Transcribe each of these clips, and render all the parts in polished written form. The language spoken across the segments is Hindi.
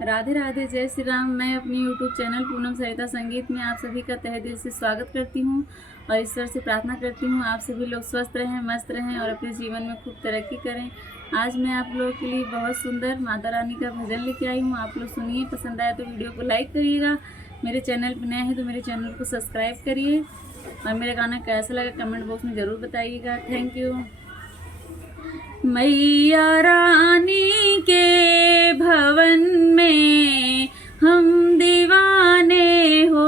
राधे राधे, जय श्री राम। मैं अपनी यूट्यूब चैनल पूनम सरिता संगीत में आप सभी का तहे दिल से स्वागत करती हूँ और ईश्वर से प्रार्थना करती हूँ आप सभी लोग स्वस्थ रहें, मस्त रहें और अपने जीवन में खूब तरक्की करें। आज मैं आप लोगों के लिए बहुत सुंदर माता रानी का भजन लेके आई हूँ। आप लोग सुनिए, पसंद आए तो वीडियो को लाइक करिएगा। मेरे चैनल पर नए हैं तो मेरे चैनल को सब्सक्राइब करिए और मेरा गाना कैसा लगा कमेंट बॉक्स में ज़रूर बताइएगा। Thank you. मैया रानी के भवन में हम दीवाने हो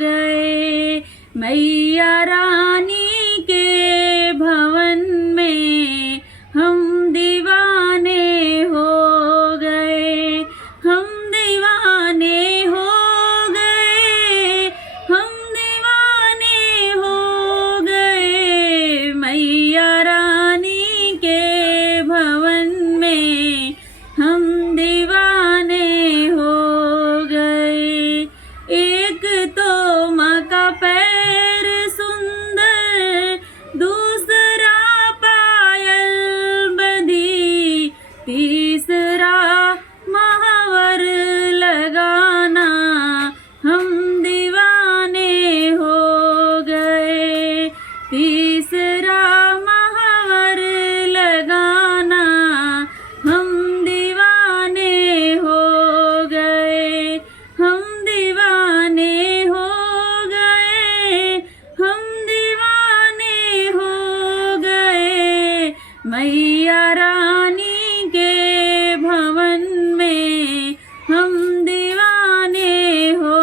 गए। मैया रानी के भवन में हम दीवाने हो गए। हम दीवाने हो गए। हम दीवाने हो गए। मैया रानी के भवन में हम दीवाने हो गए। एक तो माँ का पैर सुंदर, दूसरा पायल बंधी, तीसरा महावर लगाना, हम दीवाने हो गए। तीसरा महावर लगाना, हम दीवाने हो गए। हम दीवाने हो गए। हम दीवाने हो गए। मैया रानी के भवन में हम दीवाने हो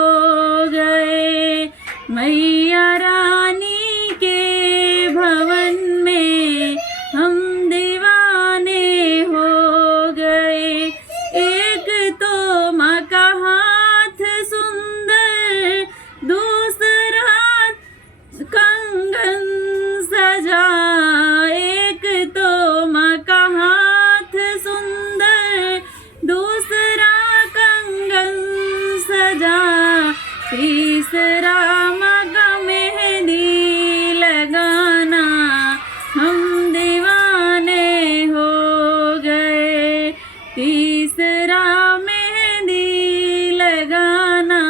गए। मैया रानी के भवन में हम दीवाने हो गए। एक तो माँ का हाथ सुंदर, दूसरा कंगन सजा। एक तो माँ का हाथ सुंदर, दूसरा कंगन सजा, तीसरा माँ का मेहंदी लगाना, हम दीवाने हो गए। तीसरा मेहंदी लगाना,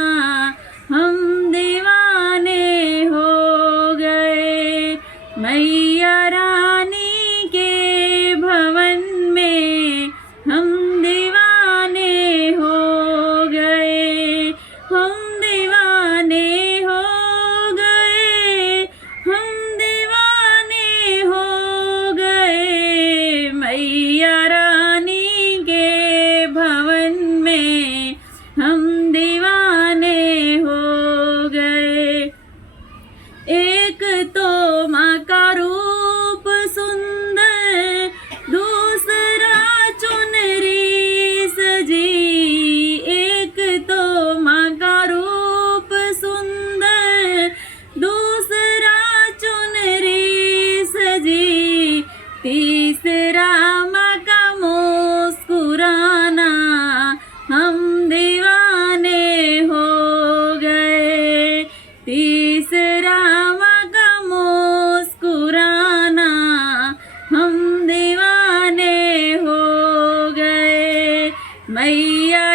हम दीवाने हो गए। मैया रानी के भवन में हम दीवाने हो गए। हम दीवाने हो गए। हम दीवाने हो गए। मैया रानी के भवन में हम दीवाने हो गए। एक तो माँ का रूप सुंदर, दूसरा चुनरी सजी। एक तो माँ का रूप सुंदर, दूसरा चुनरी सजी, तीसरा माँ का मुस्कुराना, हम दीवाने हो गए। तीसरा माँ का मुस्कुराना, हम दीवाने हो गए। मैया